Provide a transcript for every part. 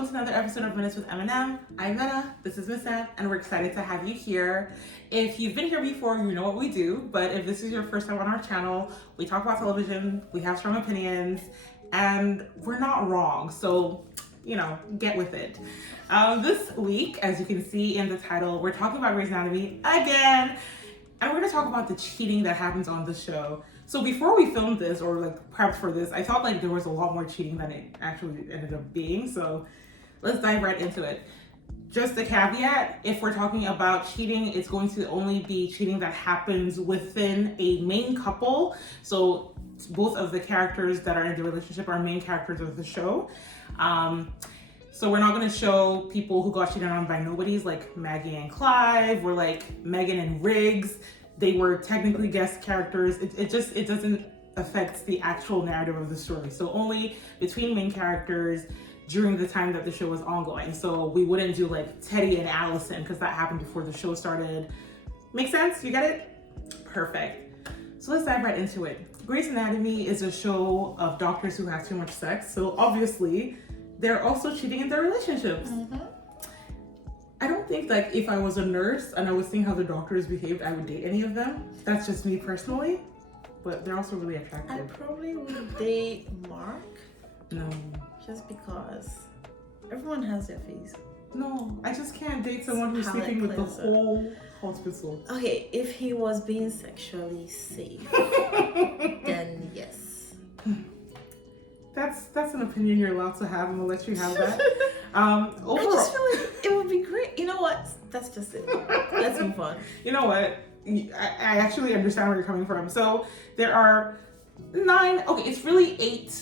welcome to another episode of Minutes with M&M. I'm Mena, this is Miss Ann, and we're excited to have you here. If you've been here before, you know what we do, but if this is your first time on our channel, we talk about television, we have strong opinions, and we're not wrong, so, you know, get with it. This week, as you can see in the title, we're talking about Grey's Anatomy again, and we're gonna talk about the cheating that happens on the show. So before we filmed this, or like prepped for this, I felt like there was a lot more cheating than it actually ended up being. So let's dive right into it. Just a caveat, if we're talking about cheating, it's going to only be cheating that happens within a main couple. So both of the characters that are in the relationship are main characters of the show. So we're not going to show people who got cheated on by nobodies like Maggie and Clive, or like Megan and Riggs. They were technically guest characters. It doesn't affect the actual narrative of the story. So only between main characters during the time that the show was ongoing. So we wouldn't do like Teddy and Allison because that happened before the show started. Make sense? You get it? Perfect. So let's dive right into it. Grey's Anatomy is a show of doctors who have too much sex. So obviously they're also cheating in their relationships. Mm-hmm. I don't think like if I was a nurse and I was seeing how the doctors behaved, I would date any of them. That's just me personally, but they're also really attractive. I probably would date Mark. No. Just because everyone has their face. No, I just can't date someone who's sleeping with the whole hospital. Okay, if he was being sexually safe, then yes. That's an opinion you're allowed to have. I'm gonna let you have that. Overall, I just feel like it would be great. You know what? That's just it. Let's move on. You know what? I actually understand where you're coming from. So there are 9. Okay, it's really 8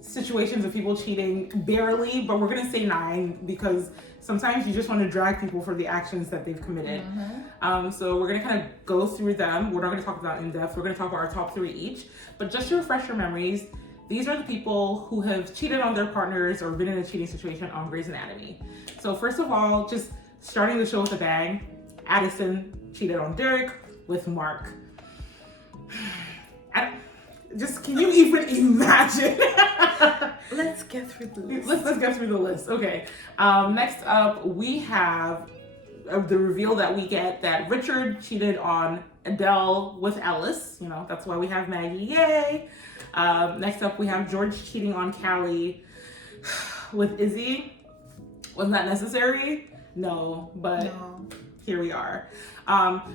situations of people cheating barely, but we're gonna say 9 because sometimes you just want to drag people for the actions that they've committed. Mm-hmm. So we're gonna kind of go through them. We're not gonna talk about in depth. We're gonna talk about our top 3 each. But just to refresh your memories, these are the people who have cheated on their partners or been in a cheating situation on Grey's Anatomy. So first of all, just starting the show with a bang, Addison cheated on Derek with Mark. Can you even imagine? Let's get through the list. Let's get through the list. Okay. Next up, we have the reveal that we get that Richard cheated on Adele with Ellis. You know, that's why we have Maggie. Yay! Next up, we have George cheating on Callie with Izzie. Was that necessary? No, but here we are.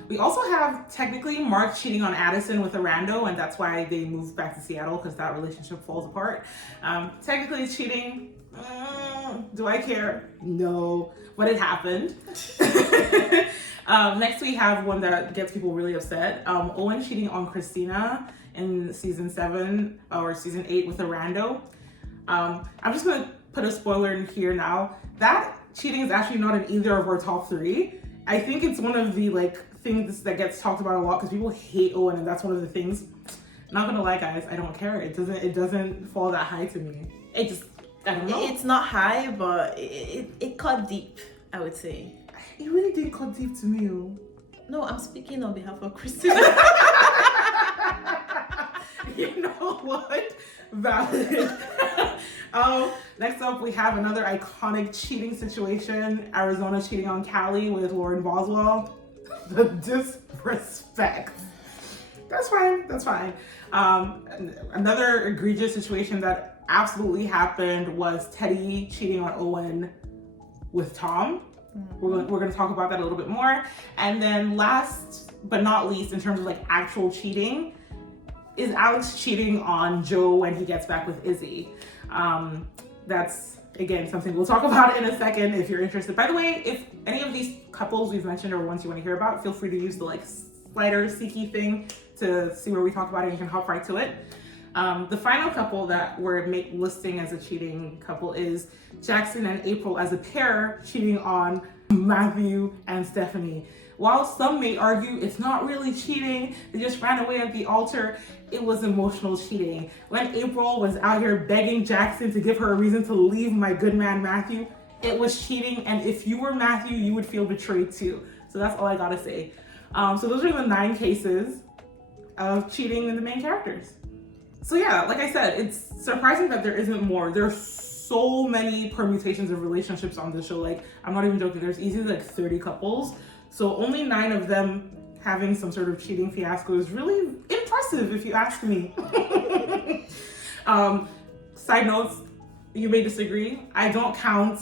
We also have technically Mark cheating on Addison with a rando, and that's why they moved back to Seattle because that relationship falls apart. Technically it's cheating. Do I care? No, but it happened. Next we have one that gets people really upset. Owen cheating on Cristina in season 7 or season 8 with a rando. I'm just gonna put a spoiler in here now. That cheating is actually not in either of our top 3. I think it's one of the like things that gets talked about a lot because people hate Owen, and that's one of the things. Not gonna lie, guys, I don't care. It doesn't fall that high to me. I don't know. It's not high, but it cut deep, I would say. It really did cut deep to me. No, I'm speaking on behalf of Cristina. You know what? Valid. Next up, we have another iconic cheating situation. Arizona cheating on Callie with Lauren Boswell. The disrespect. That's fine. Another egregious situation that absolutely happened was Teddy cheating on Owen with Tom. We're going to talk about that a little bit more. And then last but not least, in terms of like actual cheating, is Alex cheating on Joe when he gets back with Izzie. That's, again, something we'll talk about in a second if you're interested. By the way, if any of these couples we've mentioned are ones you want to hear about, feel free to use the like slider Seeky thing to see where we talk about it. You can hop right to it. The final couple that we're listing as a cheating couple is Jackson and April as a pair cheating on Matthew and Stephanie. While some may argue it's not really cheating, they just ran away at the altar, it was emotional cheating. When April was out here begging Jackson to give her a reason to leave my good man Matthew, it was cheating, and if you were Matthew, you would feel betrayed too. So that's all I gotta say. So those are the 9 cases of cheating in the main characters. So yeah, like I said, it's surprising that there isn't more. There's so many permutations of relationships on the show. Like, I'm not even joking. There's easily like 30 couples. So only 9 of them having some sort of cheating fiasco is really impressive, if you ask me. Side notes, you may disagree. I don't count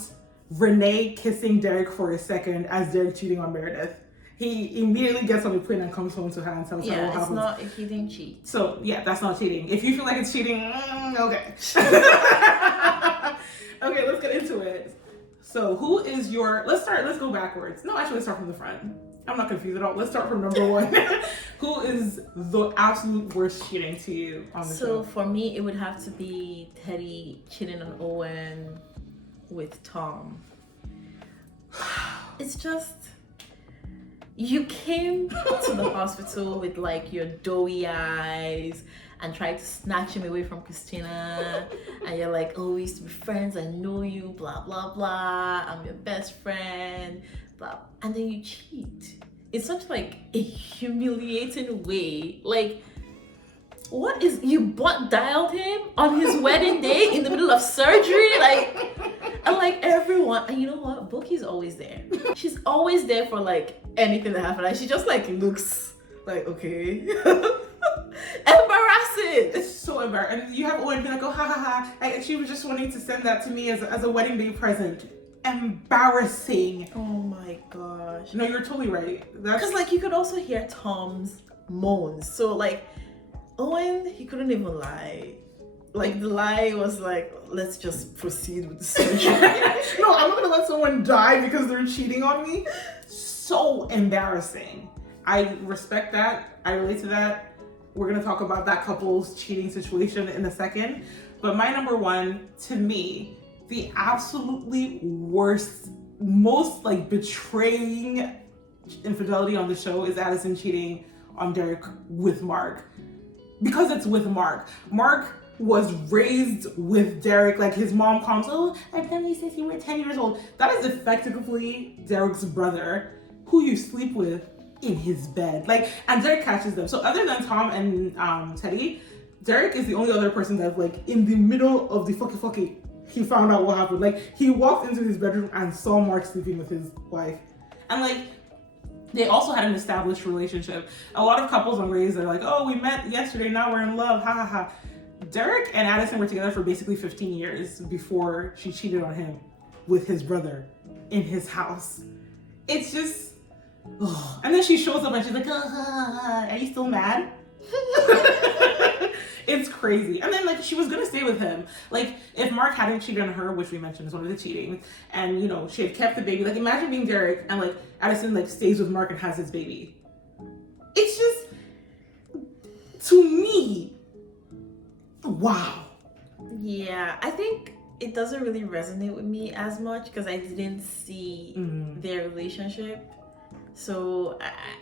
Renee kissing Derek for a second as Derek cheating on Meredith. He immediately gets on the plane and comes home to her and tells her what happens. Not, he didn't cheat. So yeah, that's not cheating. If you feel like it's cheating, okay. Okay, let's get into it. So who is your, let's go backwards. No, actually, let's start from the front. I'm not confused at all. Let's start from number 1. Who is the absolute worst cheating to you on the show? So for me, it would have to be Teddy cheating on Owen with Tom. It's just, you came to the hospital with like your doughy eyes and tried to snatch him away from Cristina, and you're like, oh, we used to be friends, I know you, blah blah blah, I'm your best friend, blah, and then you cheat. It's such like a humiliating way. Like, what is, you butt dialed him on his wedding day in the middle of surgery? Like, and like everyone, and you know what? Bookie's always there. She's always there for like anything that happens. And she just like looks like, okay. Embarrassing. It's so embarrassing. And you have Owen be like, oh, ha ha ha. She was just wanting to send that to me as a wedding day present. Embarrassing. Oh my gosh. No, you're totally right. Because like you could also hear Tom's moans. So like Owen, he couldn't even lie. Like the lie was like, let's just proceed with the surgery. No, I'm not gonna let someone die because they're cheating on me. So embarrassing. I respect that. I relate to that. We're gonna talk about that couple's cheating situation in a second. But my number 1, to me, the absolutely worst, most like betraying infidelity on the show is Addison cheating on Derek with Mark. Because it's with Mark. Mark was raised with Derek, like his mom comes, oh, I family says you were 10 years old. That is effectively Derek's brother, who you sleep with in his bed. Like, and Derek catches them. So other than Tom and Teddy, Derek is the only other person that's like in the middle of the fucky. He found out what happened. Like, he walked into his bedroom and saw Mark sleeping with his wife. And like, they also had an established relationship. A lot of couples on Grey's are like, oh, we met yesterday, now we're in love, ha ha ha. Derek and Addison were together for basically 15 years before she cheated on him with his brother in his house. It's just, ugh. And then she shows up and she's like, are you still mad? It's crazy. And then like she was gonna stay with him. Like if Mark hadn't cheated on her, which we mentioned is one of the cheating, and you know, she had kept the baby. Like imagine being Derek and like Addison like stays with Mark and has his baby. It's just, to me, wow. Yeah, I think it doesn't really resonate with me as much because I didn't see their relationship. So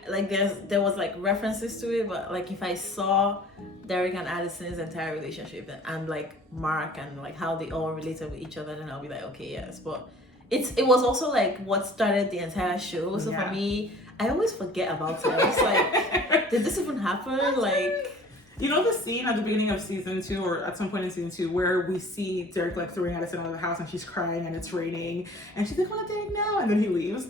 like there was like references to it, but like if I saw Derek and Addison's entire relationship and like Mark and like how they all related with each other, then I'll be like, okay, yes. But it was also like what started the entire show. So for me, I always forget about it. It's like, did this even happen? Like, you know the scene at the beginning of season 2 or at some point in season 2 where we see Derek like throwing Addison out of the house and she's crying and it's raining and she's like, oh, Derek, now, and then he leaves.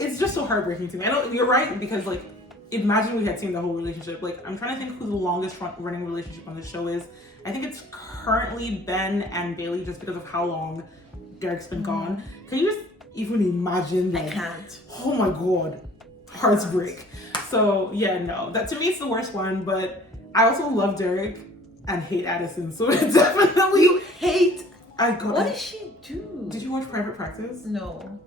It's just so heartbreaking to me. I know you're right, because like imagine we had seen the whole relationship. Like I'm trying to think who the longest running relationship on the show is. I think it's currently Ben and Bailey, just because of how long Derek's been gone. Can you just even imagine that? I can't. Oh my god, hearts break. So yeah, no, that to me it's the worst one. But I also love Derek and hate Addison, so it's definitely you hate. What did she do? Did you watch Private Practice? No.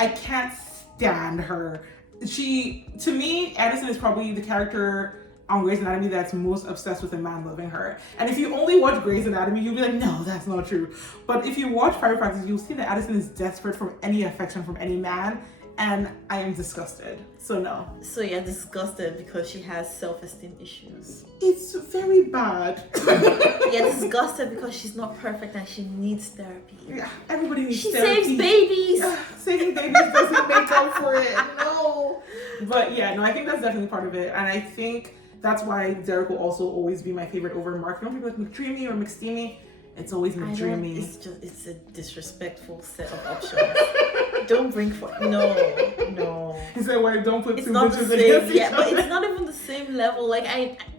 I can't stand her. To me, Addison is probably the character on Grey's Anatomy that's most obsessed with a man loving her. And if you only watch Grey's Anatomy, you'll be like, no, that's not true. But if you watch Private Practice, you'll see that Addison is desperate for any affection from any man. And I am disgusted. So no. So you're disgusted because she has self-esteem issues. It's very bad. You're disgusted because she's not perfect and she needs therapy. Yeah, everybody needs she therapy. She saves babies. Saving babies doesn't make up for it. No. But yeah, no, I think that's definitely part of it. And I think that's why Derek will also always be my favorite over Mark. You know, people like McDreamy or McSteamy. It's always dreamy. It's a disrespectful set of options. Don't bring for no. He said, "Why don't put It's two not the bitches same. against Yeah, each but other?" it's not even the same level. Like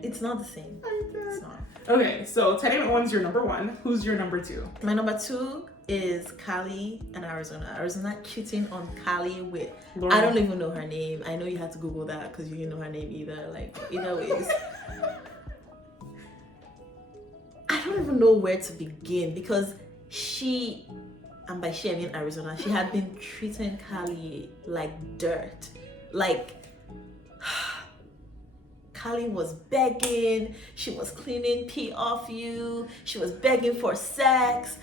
it's not the same. It's not. Okay, so Teddy one's your number one. Who's your number two? My number two is Callie and Arizona. Arizona cheating on Callie with Lauren. I don't even know her name. I know you had to Google that because you didn't know her name either. Like either ways. I don't even know where to begin because she, and by she I mean Arizona, she had been treating Callie like dirt. Like Callie was begging, she was cleaning pee off you, she was begging for sex.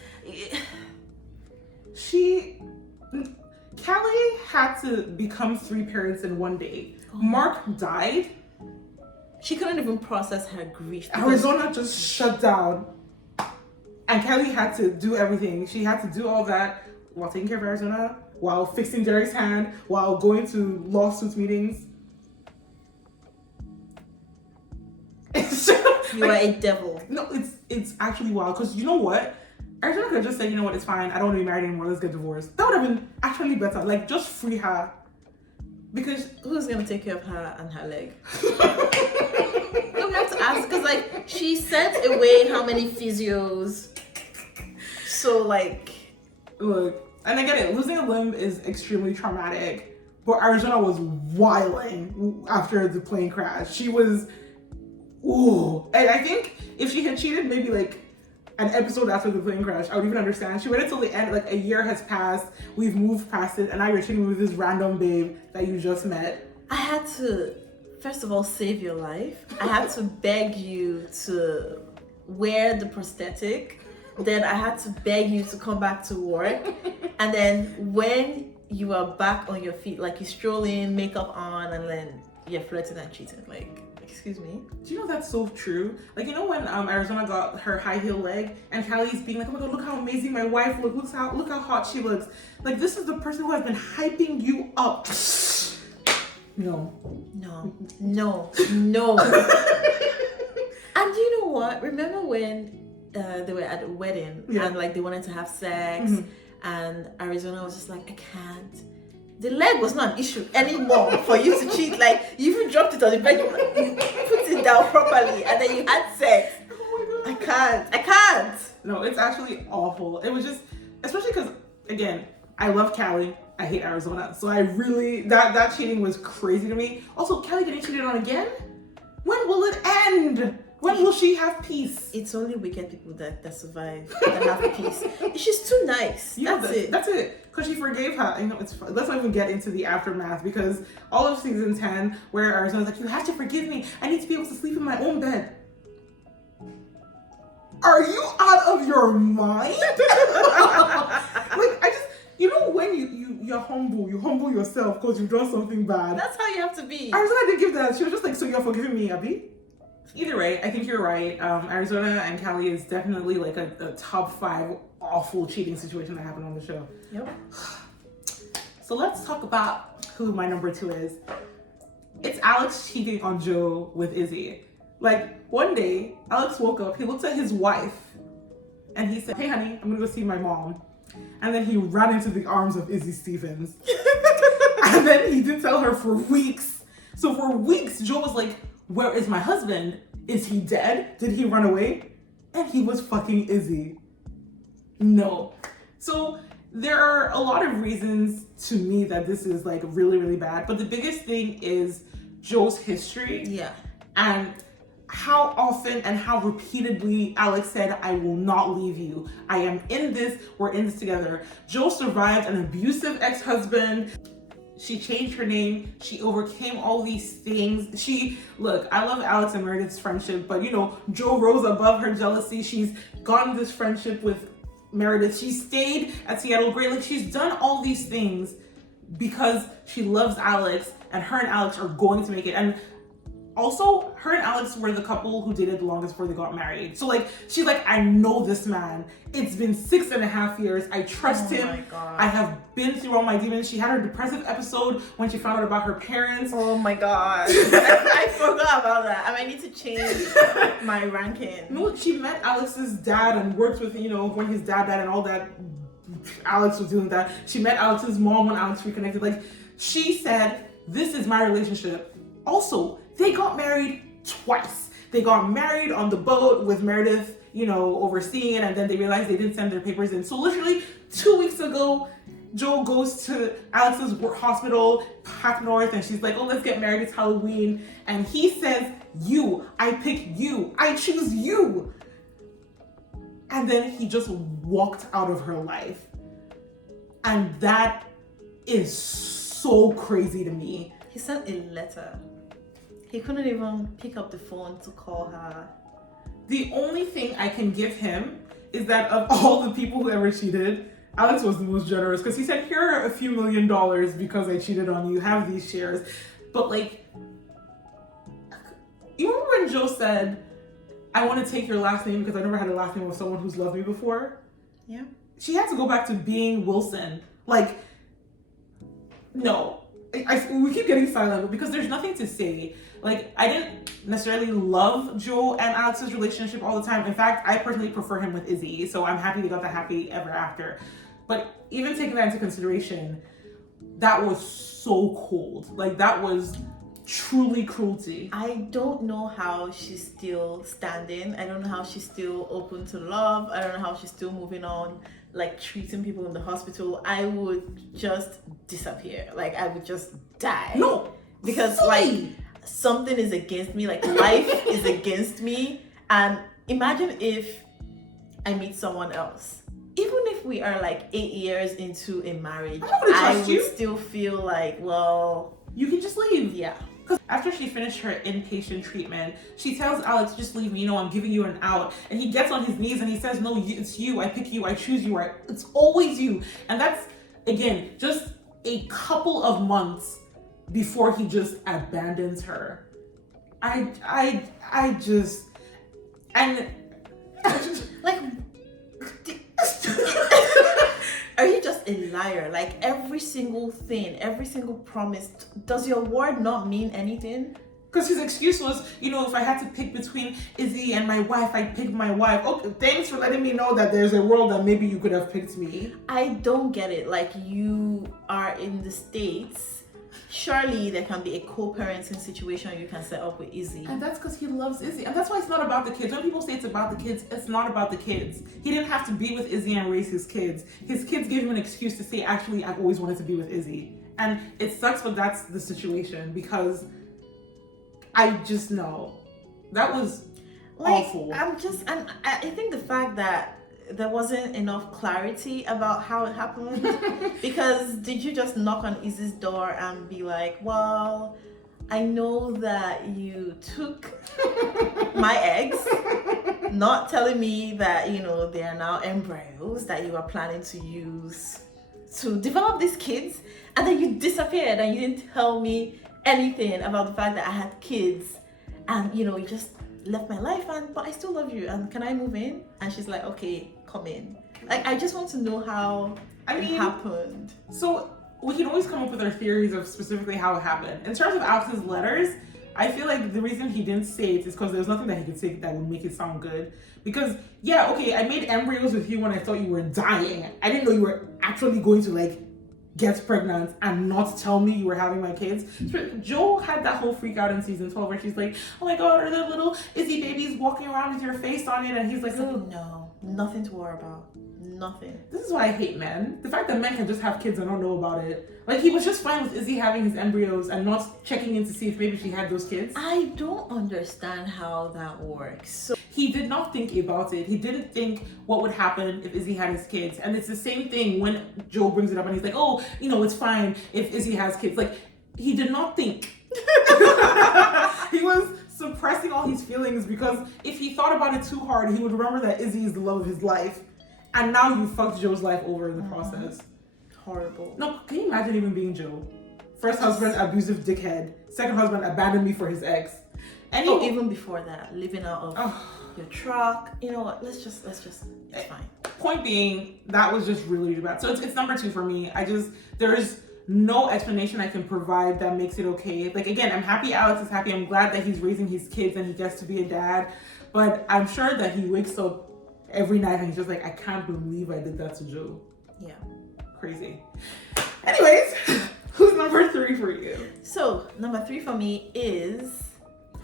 Callie had to become 3 parents in one day. Oh. Mark died. She couldn't even process her grief. Arizona just shut down. And Callie had to do everything. She had to do all that while taking care of Arizona, while fixing Derek's hand, while going to lawsuit meetings. You are a devil. No, it's actually wild. Because you know what? Arizona could have just said, you know what, it's fine. I don't want to be married anymore. Let's get divorced. That would have been actually better. Like, just free her. Because who's gonna take care of her and her leg? We have to ask because like she sent away how many physios. So like, look, and I get it. Losing a limb is extremely traumatic. But Arizona was wilding after the plane crash. She was, ooh. And I think if she had cheated maybe like an episode after the plane crash, I would even understand. She waited till the end, like a year has passed, we've moved past it, and now you're cheating with this random babe that you just met. I had to, first of all, save your life. I had to beg you to wear the prosthetic. Then I had to beg you to come back to work. And then when you are back on your feet, like you stroll in, makeup on, and then you're flirting and cheating. Like, excuse me? Do you know that's so true? Like, you know when Arizona got her high heel leg and Callie's being like, oh my god, look how amazing my wife looks, look how hot she looks. Like, this is the person who has been hyping you up. No. And you know what? Remember when they were at a wedding and like they wanted to have sex and Arizona was just like, I can't. The leg was not an issue anymore for you to cheat. Like, you even dropped it on the bed, you put it down properly, and then you had sex. Oh my god. I can't. No, it's actually awful. It was just, especially because, again, I love Callie. I hate Arizona. So I really, that cheating was crazy to me. Also, Callie getting cheated on again? When will it end? When will she have peace? It's only wicked people that survive, that have peace. She's too nice. That's it. Because she forgave her. You know, let's not even get into the aftermath because all of season 10, where Arizona's like, you have to forgive me. I need to be able to sleep in my own bed. Are you out of your mind? Like, you know when you're humble, you humble yourself because you've done something bad. That's how you have to be. Arizona didn't give that. She was just like, so you're forgiving me, Abby? Either way, I think you're right. Arizona and Callie is definitely like a top 5 awful cheating situation that happened on the show. Yep. So let's talk about who my number 2 is. It's Alex cheating on Joe with Izzie. Like, one day, Alex woke up, he looked at his wife, and he said, hey honey, I'm gonna go see my mom. And then he ran into the arms of Izzie Stevens. And then he didn't tell her for weeks. So for weeks, Joe was like, where is my husband? Is he dead? Did he run away? And he was fucking Izzie. No. So there are a lot of reasons to me that this is like really, really bad. But the biggest thing is Joe's history. Yeah. And how often and how repeatedly Alex said, I will not leave you. I am in this. We're in this together. Joe survived an abusive ex-husband. She changed her name. She overcame all these things. Look, I love Alex and Meredith's friendship, but you know, Joe rose above her jealousy. She's gotten this friendship with Meredith. She stayed at Seattle Great. Like, she's done all these things because she loves Alex and her and Alex are going to make it. And Also, her and Alex were the couple who dated the longest before they got married. So like, she's like, I know this man. It's been 6.5 years. I trust him. My God. I have been through all my demons. She had her depressive episode when she found out about her parents. Oh my God. I forgot about that. I might need to change my ranking. No, she met Alex's dad and worked with, when his dad died and all that. Alex was doing that. She met Alex's mom when Alex reconnected. Like, she said, this is my relationship. Also, they got married twice. They got married on the boat with Meredith, overseeing it, and then they realized they didn't send their papers in. So literally 2 weeks ago, Joe goes to Alex's work hospital, Pac North, and she's like, oh, let's get married, it's Halloween. And he says, I pick you, I choose you. And then he just walked out of her life. And that is so crazy to me. He sent a letter. He couldn't even pick up the phone to call her. The only thing I can give him is that of all the people who ever cheated, Alex was the most generous, because he said, here are a few $1 million because I cheated on you, have these shares. But like, you remember when Joe said, I want to take your last name because I never had a last name of someone who's loved me before? Yeah. She had to go back to being Wilson. Like, no. We keep getting silent because there's nothing to say. Like, I didn't necessarily love Joe and Alex's relationship all the time. In fact, I personally prefer him with Izzie, so I'm happy they got the happy ever after. But even taking that into consideration, that was so cold. Like, that was truly cruelty. I don't know how she's still standing. I don't know how she's still open to love. I don't know how she's still moving on, like treating people in the hospital. I would just disappear. Like, I would just die. No, because silly. Like something is against me. Like life is against me. And imagine if I meet someone else. Even if we are like 8 years into a marriage, I would still feel like, well, you can just leave. Yeah. Because after she finished her inpatient treatment, she tells Alex, just leave me, I'm giving you an out. And he gets on his knees and he says, no, it's you, I pick you, I choose you, it's always you. And that's, again, just a couple of months before he just abandons her. I just, and like, are you just a liar? Like every single thing, every single promise, does your word not mean anything? Because his excuse was, if I had to pick between Izzie and my wife, I'd pick my wife. Okay, thanks for letting me know that there's a world that maybe you could have picked me. I don't get it. Like, you are in the States. Surely there can be a co-parenting situation you can set up with Izzie. And that's because he loves Izzie. And that's why it's not about the kids. When people say it's about the kids, it's not about the kids. He didn't have to be with Izzie and raise his kids. His kids gave him an excuse to say, actually, I've always wanted to be with Izzie. And it sucks, but that's the situation, because I just know that was awful. I think the fact that there wasn't enough clarity about how it happened, because did you just knock on Izzie's door and be like, well, I know that you took my eggs, not telling me that, they are now embryos that you are planning to use to develop these kids, and then you disappeared and you didn't tell me anything about the fact that I had kids, and you just left my life, but I still love you, and can I move in? And she's like, okay, come in. Like, I just want to know how it happened. So we can always come up with our theories of specifically how it happened. In terms of Alex's letters, I feel like the reason he didn't say it is because there's nothing that he could say that would make it sound good. Because, yeah, okay, I made embryos with you when I thought you were dying. I didn't know you were actually going to, get pregnant and not tell me you were having my kids. So Joe had that whole freak out in season 12 where she's like, oh my God, are there little Izzie babies walking around with your face on it? And he's like, no, nothing to worry about. Nothing. This is why I hate men. The fact that men can just have kids and don't know about it. Like, he was just fine with Izzie having his embryos and not checking in to see if maybe she had those kids. I don't understand how that works. So he did not think about it. He didn't think what would happen if Izzie had his kids. And it's the same thing when Joe brings it up and he's like, oh, it's fine if Izzie has kids. Like, he did not think. He was suppressing all his feelings because if he thought about it too hard, he would remember that Izzie is the love of his life. And now you fucked Joe's life over in the process. Horrible. No, can you imagine even being Joe? First husband, abusive dickhead. Second husband, abandoned me for his ex. And even before that, living out of your truck. You know what? Let's just. It's fine. Point being, that was just really, really bad. So it's number 2 for me. There's no explanation I can provide that makes it okay. Like, again, I'm happy Alex is happy. I'm glad that he's raising his kids and he gets to be a dad. But I'm sure that he wakes up every night and he's just like, I can't believe I did that to Joe. Yeah. Crazy. Anyways, who's number 3 for you? So, number 3 for me is,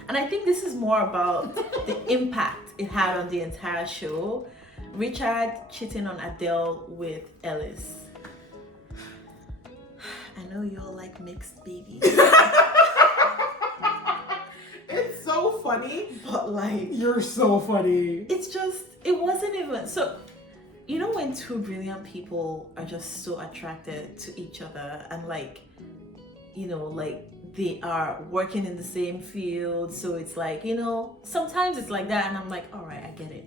and I think this is more about the impact it had on the entire show, Richard cheating on Adele with Ellis. I know you all like mixed babies. It's so funny. But like, you're so funny. It's just, it wasn't even, so, you know when two brilliant people are just so attracted to each other and like, you know, like they are working in the same field. So it's like, you know, sometimes it's like that and I'm like, all right, I get it.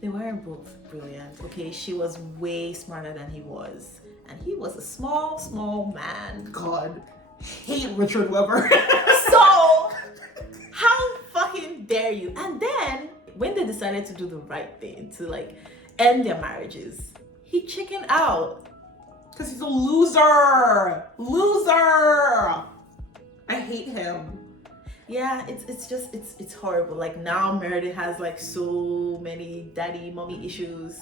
They weren't both brilliant, okay? She was way smarter than he was. And he was a small man. God, hate Richard Weber. So, how fucking dare you? And then, when they decided to do the right thing, to like end their marriages, he chickened out. Because he's a loser. Loser. I hate him. Yeah, it's horrible. Like now Meredith has like so many daddy mommy issues.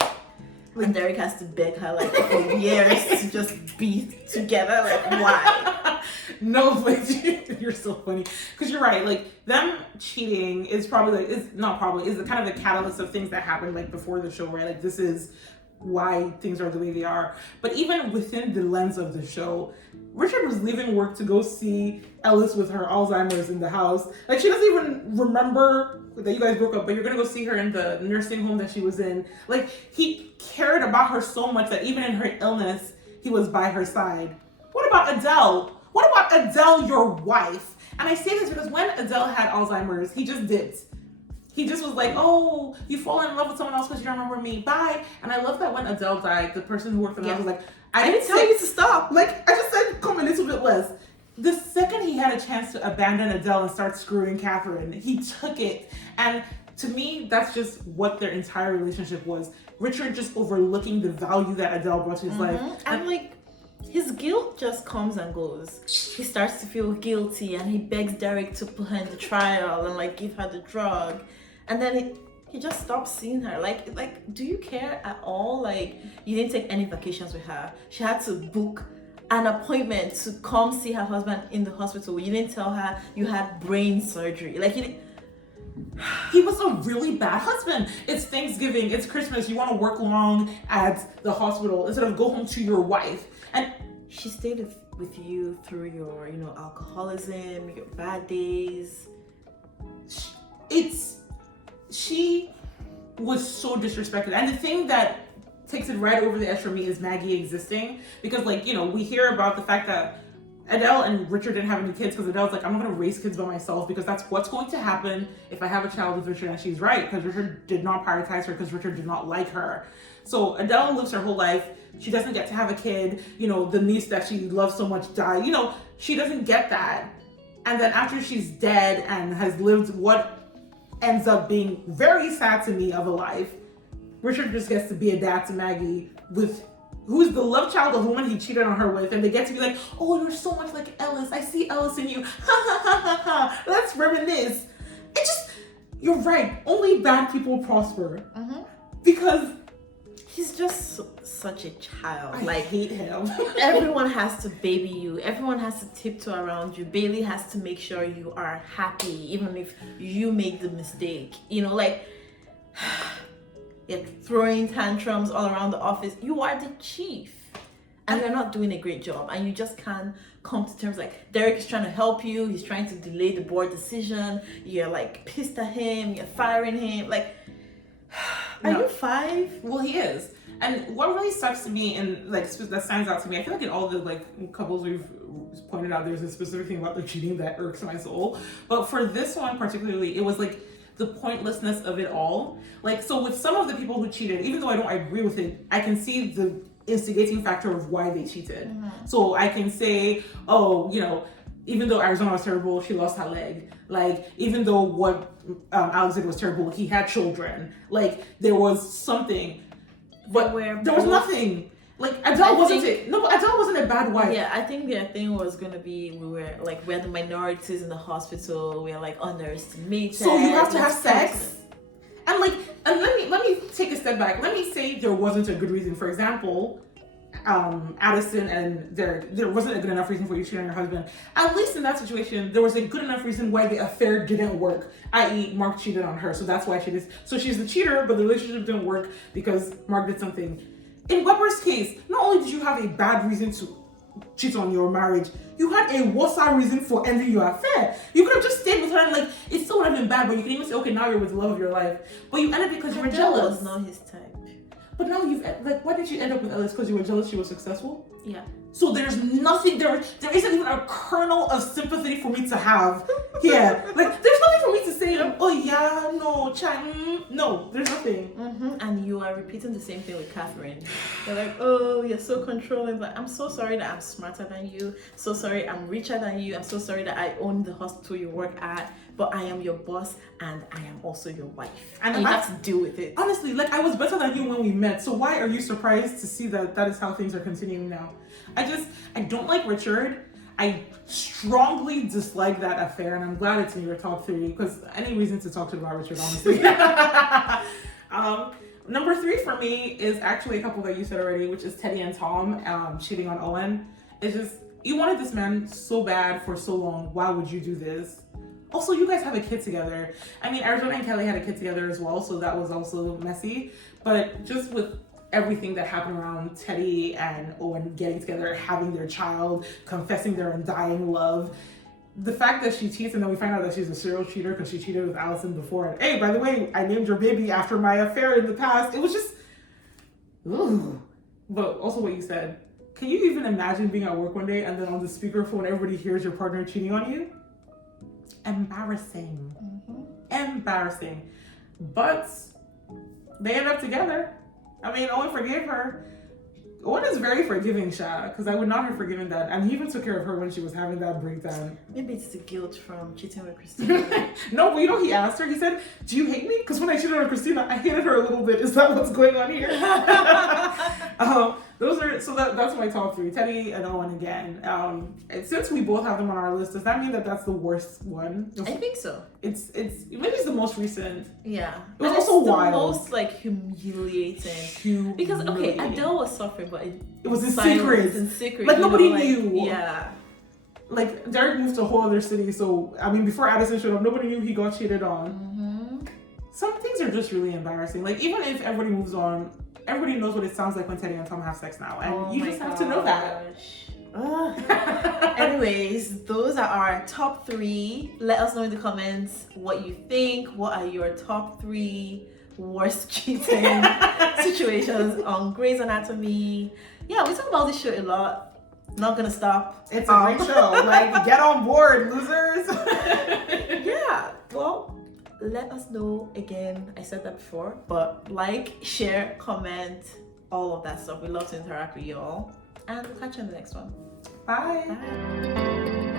And Derek has to beg her like for years to just be together. Like, why? No, but you're so funny. Because you're right. Like, them cheating is probably, is the kind of the catalyst of things that happened like before the show, right? Like, this is why things are the way they are. But even within the lens of the show, Richard was leaving work to go see Ellis with her Alzheimer's in the house. Like, she doesn't even remember that you guys broke up, but you're gonna go see her in the nursing home that she was in. Like, he cared about her so much that even in her illness, he was by her side. What about Adele? What about Adele, your wife? And I say this because when Adele had Alzheimer's, he just dipped. He just was like, oh, you fall in love with someone else because you don't remember me. Bye. And I love that when Adele died, the person who worked for the house was like, I didn't tell you to stop. Like, I just said, come a little bit less. The second he had a chance to abandon Adele and start screwing Catherin, he took it. And to me, that's just what their entire relationship was. Richard just overlooking the value that Adele brought to his life. And like, his guilt just comes and goes. He starts to feel guilty and he begs Derek to put her in the trial and like give her the drug. And then he just stops seeing her. Like, do you care at all? Like, you didn't take any vacations with her. She had to book an appointment to come see her husband in the hospital. You didn't tell her you had brain surgery. Like, you didn't. He was a really bad husband. It's Thanksgiving, it's Christmas, you want to work long at the hospital instead of go home to your wife. And she stayed with you through your, you know, alcoholism, your bad days. She was so disrespected. And the thing that takes it right over the edge for me is Maggie existing. Because, like, you know, we hear about the fact that Adele and Richard didn't have any kids because Adele's like, I'm not going to raise kids by myself because that's what's going to happen if I have a child with Richard. And she's right, because Richard did not prioritize her because Richard did not like her. So Adele lives her whole life. She doesn't get to have a kid. You know, the niece that she loves so much died. You know, she doesn't get that. And then after she's dead and has lived what ends up being very sad to me of a life, Richard just gets to be a dad to Maggie, who's the love child of the woman he cheated on her with, and they get to be like, oh, you're so much like Ellis. I see Ellis in you. Ha ha ha ha ha. Let's reminisce. You're right. Only bad people prosper. Because he's just such a child. I hate him. Everyone has to baby you. Everyone has to tiptoe around you. Bailey has to make sure you are happy, even if you make the mistake. You know, like, you're throwing tantrums all around the office. You are the chief. And you're not doing a great job. And you just can't come to terms. Like, Derek is trying to help you. He's trying to delay the board decision. You're like pissed at him. You're firing him. Like, are you 5? Well, he is. And what really sucks to me, and like that stands out to me, I feel like in all the like couples we've pointed out, there's a specific thing about the cheating that irks my soul. But for this one particularly, it was like the pointlessness of it all. Like, so with some of the people who cheated, even though I don't agree with it, I can see the instigating factor of why they cheated. So I can say, oh, you know, even though Arizona was terrible, she lost her leg. Like, even though what Alexander was terrible, he had children. Like, there was something, but there was nothing. Like, Adele wasn't a bad wife. Yeah, I think their thing was gonna be we're the minorities in the hospital. We're like underestimated. So you have to have sex. And let me take a step back. Let me say there wasn't a good reason. For example, Addison and there wasn't a good enough reason for you cheating on your husband. At least in that situation, there was a good enough reason why the affair didn't work. I.e., Mark cheated on her, so that's why she did. So she's the cheater, but the relationship didn't work because Mark did something. In Weber's case, not only did you have a bad reason to cheat on your marriage, you had a worse reason for ending your affair. You could have just stayed with her and it still would have been bad, but you can even say, okay, now you're with the love of your life. But you ended because you were jealous. That was not his type. But now why did you end up with Ellis? Because you were jealous she was successful? Yeah. So there's nothing, there isn't even a kernel of sympathy for me to have. Yeah. There's nothing for me to say, oh yeah, no, Chang, no, there's nothing. Mm-hmm. And you are repeating the same thing with Catherin. You're like, oh, you're so controlling. Like, I'm so sorry that I'm smarter than you. So sorry I'm richer than you. I'm so sorry that I own the hospital you work at. But I am your boss and I am also your wife. And you have to deal with it. Honestly, I was better than you when we met. So why are you surprised to see that is how things are continuing now? I don't like Richard. I strongly dislike that affair, and I'm glad it's in your top 3 because any reason to talk to about Richard, honestly. Number 3 for me is actually a couple that you said already, which is Teddy and Tom cheating on Owen. It's just, you wanted this man so bad for so long. Why would you do this? Also, you guys have a kid together. I mean, Arizona and Callie had a kid together as well, so that was also messy. But just with everything that happened around Teddy and Owen getting together, having their child, confessing their undying love, the fact that she cheats and then we find out that she's a serial cheater because she cheated with Allison before. And hey, by the way, I named your baby after my affair in the past. It was just, ooh. But also what you said, can you even imagine being at work one day and then on the speakerphone everybody hears your partner cheating on you? Embarrassing. Mm-hmm. Embarrassing. But they end up together. I mean, Owen forgave her. Owen is very forgiving, Sha, because I would not have forgiven that. And he even took care of her when she was having that breakdown. Maybe it's the guilt from cheating with Cristina. No, but he asked her, he said, do you hate me? Because when I cheated on Cristina, I hated her a little bit. Is that what's going on here? That's my top 3, Teddy and Owen again. And since we both have them on our list, does that mean that that's the worst one? I think so. It's maybe it's the most recent. Yeah. It was also the wild. Most humiliating. Because Adele was suffering, but it was in secret. It's in secret. Nobody knew. Yeah. Derek moved to a whole other city, so I mean, before Addison showed up, nobody knew he got cheated on. Mm-hmm. Some things are just really embarrassing. Even if everybody moves on, everybody knows what it sounds like when Teddy and Tom have sex now, and you just have to know that. Anyways, those are our top 3. Let us know in the comments what you think. What are your top 3 worst cheating situations on Grey's Anatomy? Yeah, we talk about this show a lot. Not gonna stop. It's a great show. Get on board, losers. Yeah. Well, let us know again. I said that before, but share, comment, all of that stuff. We love to interact with y'all. And we'll catch you in the next one. Bye. Bye.